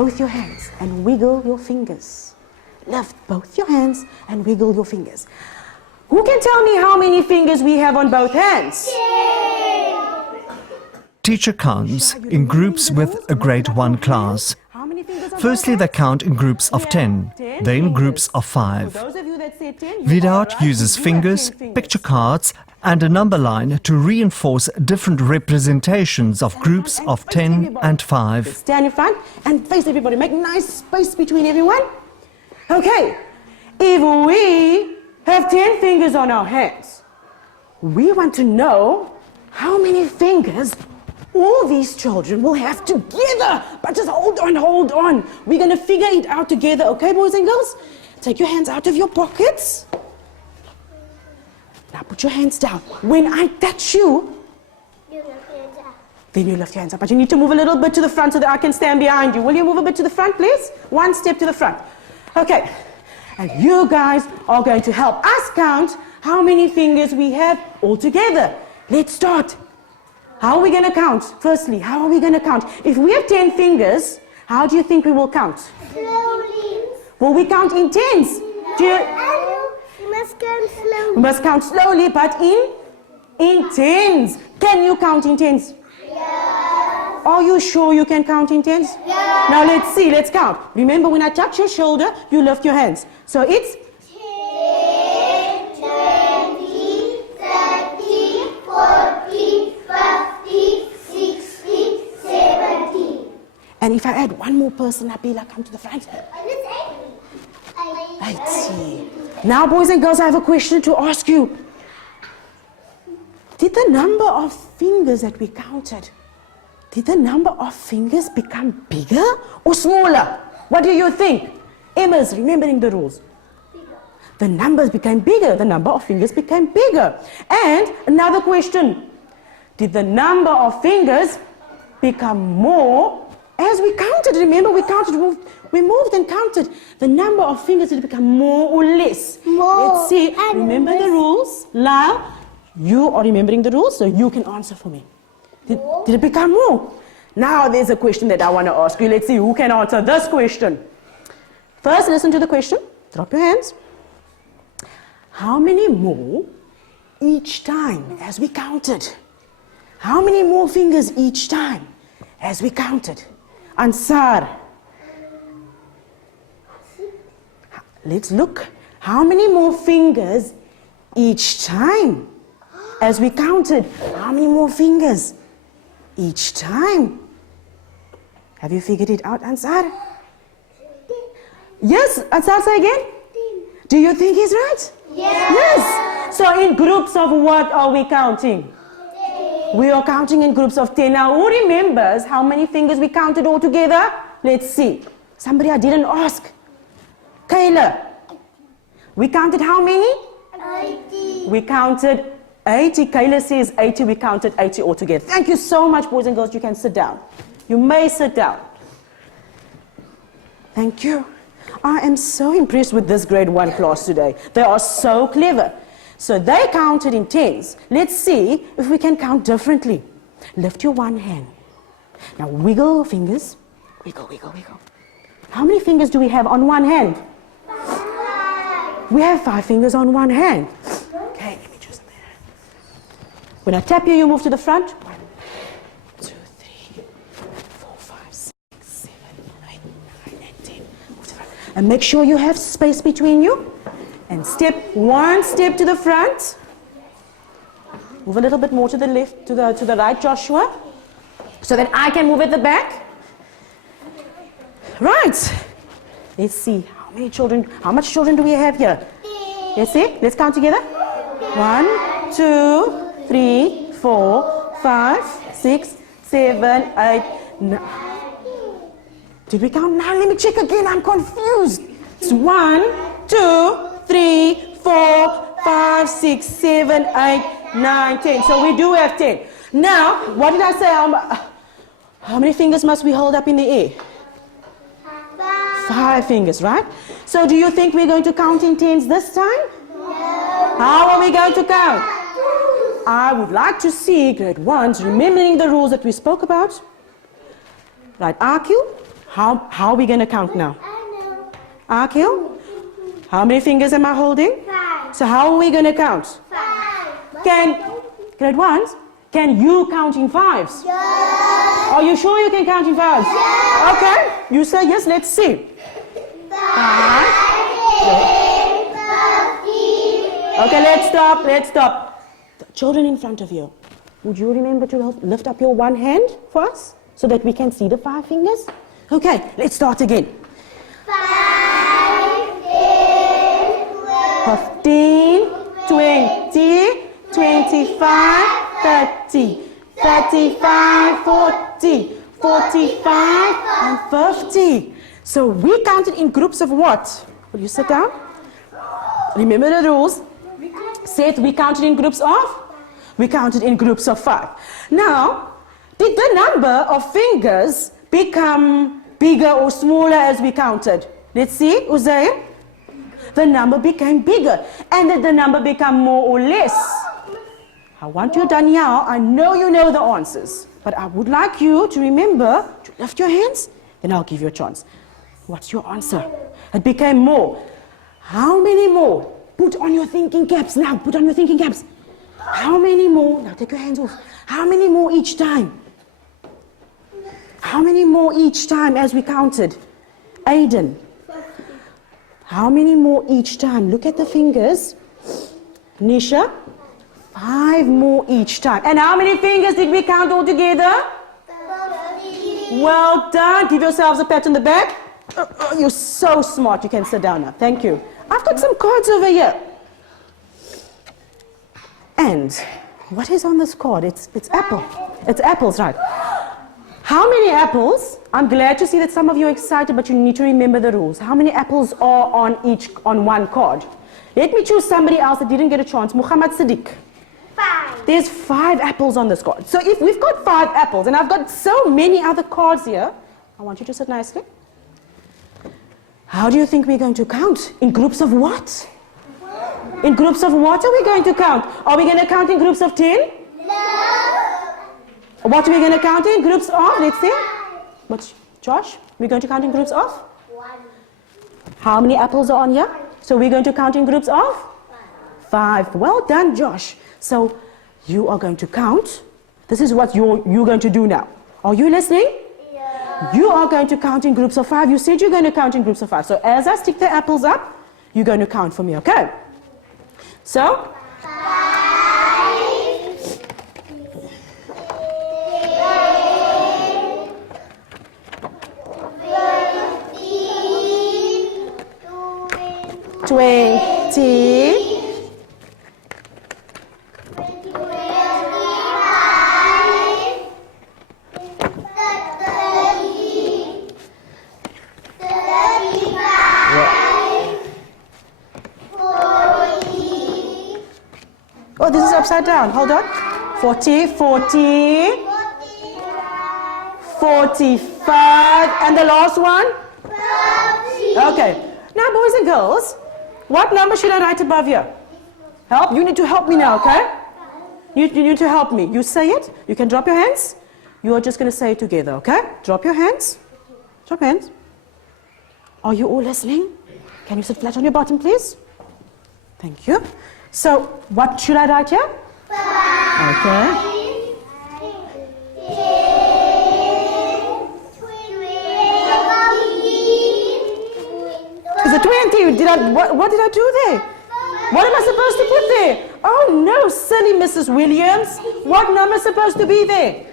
both your hands and wiggle your fingers. Lift both your hands and wiggle your fingers. Who can tell me how many fingers we have on both hands? Teacher counts in groups with a grade 1 class. Firstly, they count in groups of 10, then groups of 5. Vidaat uses fingers, picture cards and a number line to reinforce different representations of groups of 10 and 5. Stand in front and face everybody. Make nice space between everyone. Okay, if we have 10 fingers on our hands, we want to know how many fingers all these children will have together. But just hold on. We're going to figure it out together, okay, boys and girls? Take your hands out of your pockets. Now put your hands down. When I touch you, then you lift your hands up. But you need to move a little bit to the front so that I can stand behind you. Will you move a bit to the front, please? One step to the front. Okay. And you guys are going to help us count how many fingers we have all together. Let's start. How are we going to count? Firstly, how are we going to count? If we have 10 fingers, how do you think we will count? Slowly. Will we count in tens? We must count slowly. We must count slowly, but in tens. Can you count in tens? Yes. Are you sure you can count in tens? Yes. Now let's see, let's count. Remember, when I touch your shoulder, you lift your hands. So it's 10, 20, 30, 40, 50, 60, 70. And if I add one more person, Nabila, come to the front. 80. Now, boys and girls, I have a question to ask you. Did the number of fingers that we counted, did the number of fingers become bigger or smaller? What do you think? Emma's remembering the rules. Bigger. The numbers became bigger. The number of fingers became bigger. And another question. Did the number of fingers become more as we counted? Remember, we counted, we moved and counted. The number of fingers, did it become more or less? More. Let's see. Remember the rules? Lyle, you are remembering the rules, so you can answer for me. Did it become more? Now there's a question that I want to ask you. Let's see who can answer this question. First, listen to the question. Drop your hands. How many more each time as we counted? How many more fingers each time as we counted? Ansar. Let's look. How many more fingers each time as we counted? How many more fingers each time? Have you figured it out, Ansar? Yes, Ansar, say again. Do you think he's right? Yes. Yes. So in groups of what are we counting? 10. We are counting in groups of 10. Now, who remembers how many fingers we counted all together? Let's see. Somebody I didn't ask. Kayla. We counted how many? 80. We counted 80. Kayla says 80. We counted 80 altogether. Thank you so much, boys and girls. You can sit down. You may sit down. Thank you. I am so impressed with this grade 1 class today. They are so clever. So they counted in tens. Let's see if we can count differently. Lift your one hand. Now wiggle your fingers. Wiggle, wiggle, wiggle. How many fingers do we have on one hand? 5. We have 5 fingers on one hand. Okay, let me choose them. When I tap you, you move to the front. 1, 2, 3, 4, 5, 6, 7, 8, 9, and 10. Move to the front. And make sure you have space between you. And step one step to the front. Move a little bit more to the left, to the right, Joshua, so that I can move at the back. Right. Let's see how much children do we have here? Let's see. Let's count together. 1, 2, 3, 4, 5, 6, 7, 8, 9. Did we count 9? Let me check again. I'm confused. It's 1, 2, 3, 4, 5, 6, 7, 8, 9, 10. So we do have 10. Now, what did I say? How many fingers must we hold up in the air? 5 fingers, right? So do you think we're going to count in tens this time? No. How are we going to count? I would like to see grade 1s remembering the rules that we spoke about. Right, Akil, How are we going to count now? I know. Akil, how many fingers am I holding? 5. So how are we going to count? 5. Grade ones, can you count in fives? Yes. Are you sure you can count in fives? Yes. Okay, you say yes, let's see. 5. 10, 15. Okay, let's stop. The children in front of you, would you remember to lift up your one hand for us so that we can see the 5 fingers? Okay, let's start again. 5, 10, 12, 15, 20, 25, 30, 35, 40, 45, and 50. So we counted in groups of what? Will you sit down? Remember the rules. Said we counted in groups of? We counted in groups of 5. Now, did the number of fingers become bigger or smaller as we counted? Let's see, Uzair. The number became bigger. And did the number become more or less? I want you, Danielle, I know you know the answers, but I would like you to remember to lift your hands, then I'll give you a chance. What's your answer? It became more. How many more? Put on your thinking caps now. Put on your thinking caps. How many more? Now take your hands off. How many more each time? How many more each time as we counted? Aiden. How many more each time? Look at the fingers. Nisha. 5 more each time. And how many fingers did we count all together? 15. Well done. Give yourselves a pat on the back. You're so smart. You can sit down now. Thank you. I've got some cards over here. And what is on this card? It's apple. It's apples, right? How many apples? I'm glad to see that some of you are excited, but you need to remember the rules. How many apples are on one card? Let me choose somebody else that didn't get a chance. Muhammad Siddiq. 5. There's 5 apples on this card. So if we've got 5 apples, and I've got so many other cards here, I want you to sit nicely. How do you think we're going to count? In groups of what? In groups of what are we going to count? Are we going to count in groups of 10? No. What are we going to count in groups of? Let's see. What's Josh? We're going to count in groups of? 1. How many apples are on here? So we're going to count in groups of? 5. Well done, Josh. So you are going to count. This is what you're going to do now. Are you listening? Yeah. You are going to count in groups of 5. You said you're going to count in groups of 5. So as I stick the apples up, you're going to count for me, okay? So, 5, 10, 15, 20, 40, oh, this is upside down. Hold on. 40, 40, 45, and the last one? 50. Okay. Now, boys and girls, what number should I write above here? Help? You need to help me now, okay? You need to help me. You say it. You can drop your hands. You are just going to say it together, okay? Drop your hands. Drop your hands. Are you all listening? Can you sit flat on your bottom, please? Thank you. So, what should I write here? 5, Okay. 10, 20, Is it 20? What did I do there? What am I supposed to put there? Oh no, silly Mrs. Williams. What number is supposed to be there?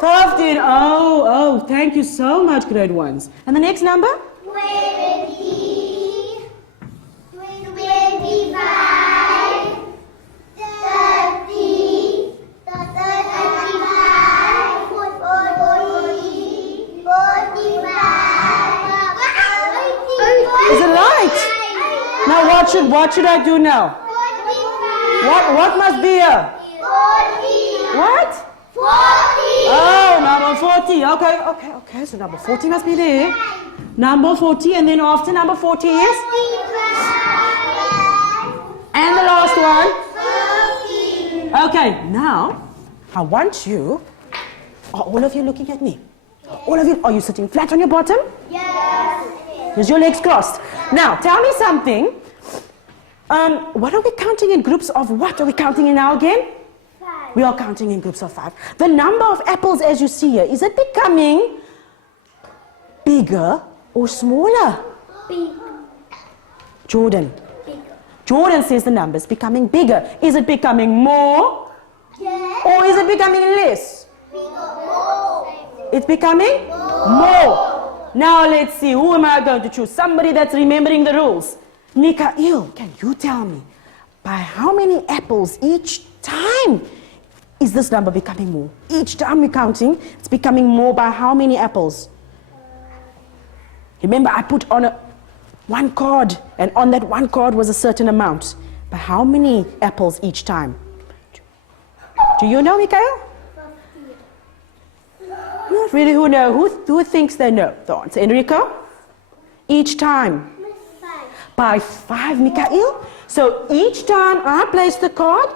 15. Oh, thank you so much, grade ones. And the next number? 20, 25, 30, 35, 40, 45. Is it right? Now what should I do now? 45. What must be here? 40. What? 40. Oh, number 40. Okay. So number 40 must be there. Number 40, and then after number 40 is? And the last one? Okay, now I want you. Are all of you looking at me? All of you, are you sitting flat on your bottom? Yes. Is your legs crossed? Now, tell me something. What are we counting in groups of what are we counting in now again? 5. We are counting in groups of 5. The number of apples as you see here, is it becoming bigger or smaller? Big. Jordan. Big. Jordan says the number is becoming bigger. Is it becoming more Yes. or is it becoming less? More. It's becoming more. Now let's see, who am I going to choose? Somebody that's remembering the rules. Mikael, can you tell me by how many apples each time is this number becoming more? Each time we're counting, it's becoming more by how many apples? Remember, I put on one card, and on that one card was a certain amount. By how many apples each time? Do you know, Mikael? Not really. Who know? Who thinks they know the answer? Enrico? Each time. 5. By 5, Mikael. So each time I placed the card,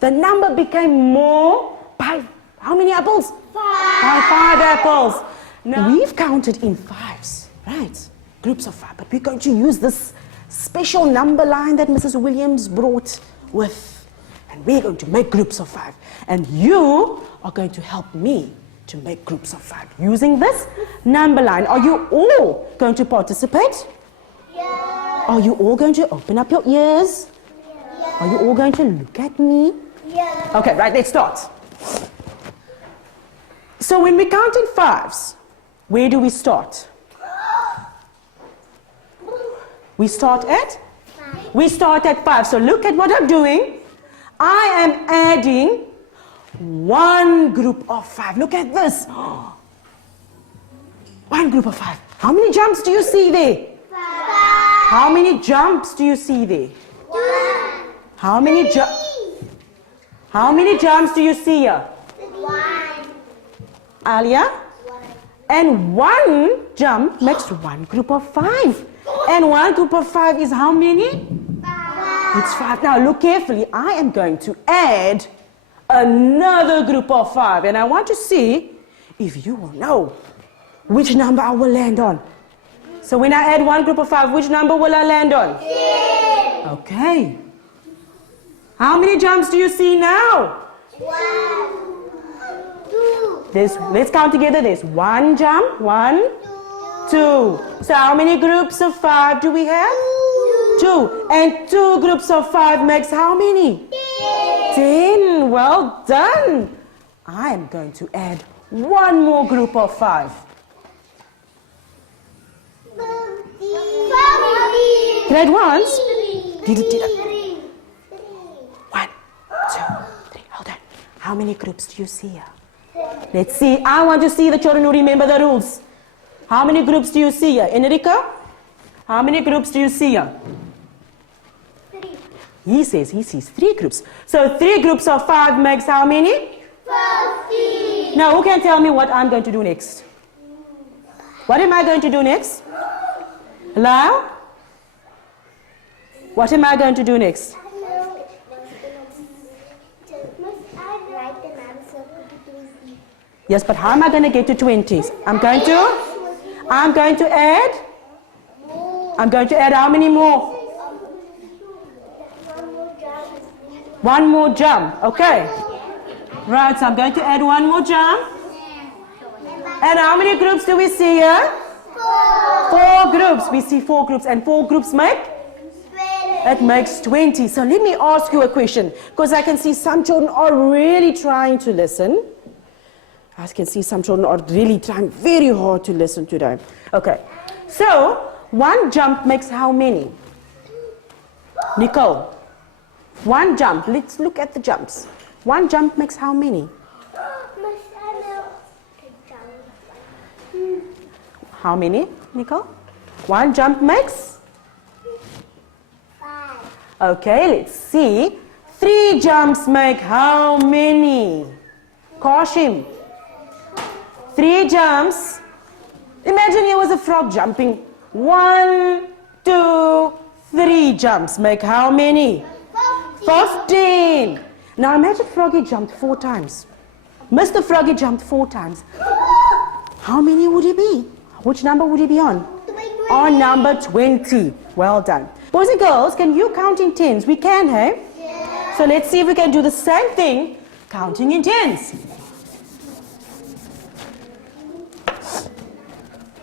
the number became more by how many apples? 5. By 5 apples. Now we've counted in 5s, right? Groups of 5. But we're going to use this special number line that Mrs. Williams brought with. And we're going to make groups of 5. And you are going to help me to make groups of 5 using this number line. Are you all going to participate? Yes. Are you all going to open up your ears? Yes. Are you all going to look at me? Yes. Okay, right, let's start. So when we count in 5s, where do we start? We start at? 5. We start at 5. So look at what I'm doing. I am adding one group of 5. Look at this. One group of 5. How many jumps do you see there? 5. How many jumps do you see there? 1. How many jumps do you see here? 1. Alia? 1. And one jump makes one group of 5. And one group of 5 is how many? 5. It's 5. Now look carefully. I am going to add another group of 5. And I want to see if you will know which number I will land on. So when I add one group of 5, which number will I land on? 6. Okay. How many jumps do you see now? 1. 2. Let's count together. There's one jump. 1, 2. So how many groups of 5 do we have? 2. And 2 groups of 5 makes how many? 10. Well done. I am going to add one more group of 5. Grade once? Did it? 1, 2, 3. Hold on. How many groups do you see here? Let's see. I want to see the children who remember the rules. How many groups do you see here? Enrico? How many groups do you see here? 3. He says he sees 3 groups. So 3 groups of 5 makes how many? 15. Now who can tell me what I'm going to do next? What am I going to do next? Hello? What am I going to do next? Yes, but how am I going to get to 20s? I'm going to add how many more? One more jump, okay. Right, so I'm going to add one more jump. And how many groups do we see here? 4 groups. We see 4 groups, and 4 groups make? It makes 20. So let me ask you a question, because I can see some children are really trying to listen. I can see some children are really trying very hard to listen today. Okay, so one jump makes how many? Nicole, one jump. Let's look at the jumps. One jump makes how many? How many, Nicole? One jump makes? 5. Okay, let's see. 3 jumps make how many? Kashim. 3 jumps. Imagine here was a frog jumping. 1, 2, 3 jumps make how many? 15. Now imagine Froggy jumped 4 times. Mr. Froggy jumped 4 times. How many would he be? Which number would he be on? On number 20. Well done. Boys and girls, can you count in tens? We can, hey? Yeah. So let's see if we can do the same thing, counting in tens.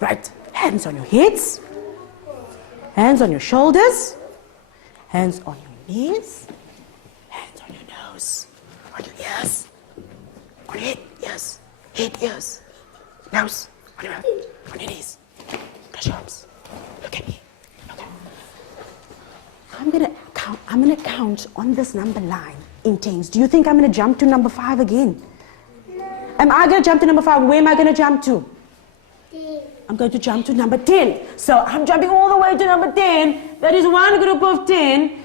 Right, hands on your heads, hands on your shoulders, hands on your knees, hands on your nose, on your ears, on your head, ears, nose, on your mouth, on your knees. Close your arms. Look at me. Okay. I'm gonna count on this number line in tens. Do you think I'm gonna jump to number 5 again? No. Am I gonna jump to number 5? Where am I gonna jump to? 10. I'm going to jump to number 10. So I'm jumping all the way to number 10. That is one group of 10.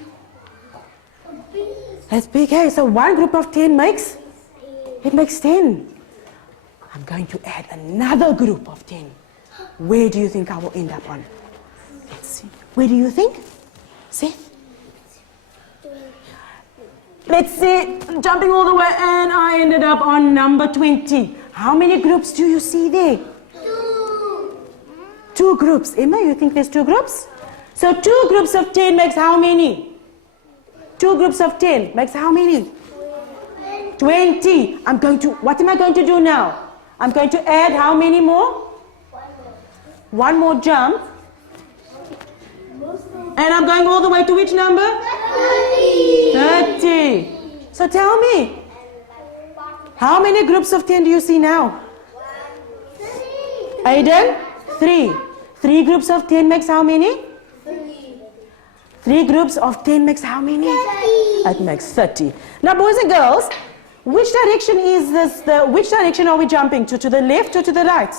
That's big, hey? So one group of 10 makes? It makes 10. I'm going to add another group of 10. Where do you think I will end up on? Let's see. Where do you think? Seth? Let's see. I'm jumping all the way and I ended up on number 20. How many groups do you see there? 2 groups. Emma, you think there's 2 groups? So 2 groups of 10 makes how many? 2 groups of 10 makes how many? 20. What am I going to do now? I'm going to add how many more? One more jump. And I'm going all the way to which number? 30. So tell me, how many groups of 10 do you see now? Aiden? 3. 3 groups of 10 makes how many? 3 groups of 10 makes how many? 30. It makes 30. Now, boys and girls, which direction is this? Which direction are we jumping to? To the left or to the right?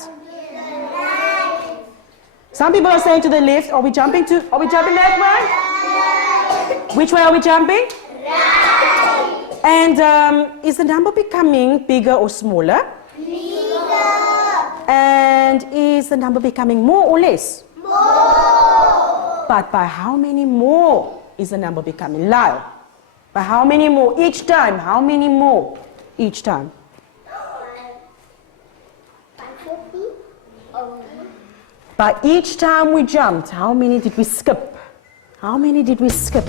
Some people are saying to the left. Are we jumping that way? Which way are we jumping? Right. And is the number becoming bigger or smaller? And is the number becoming more or less? More. But by how many more is the number becoming? Lyle. By how many more? Each time. How many more? Each time. By each time we jumped, how many did we skip? How many did we skip?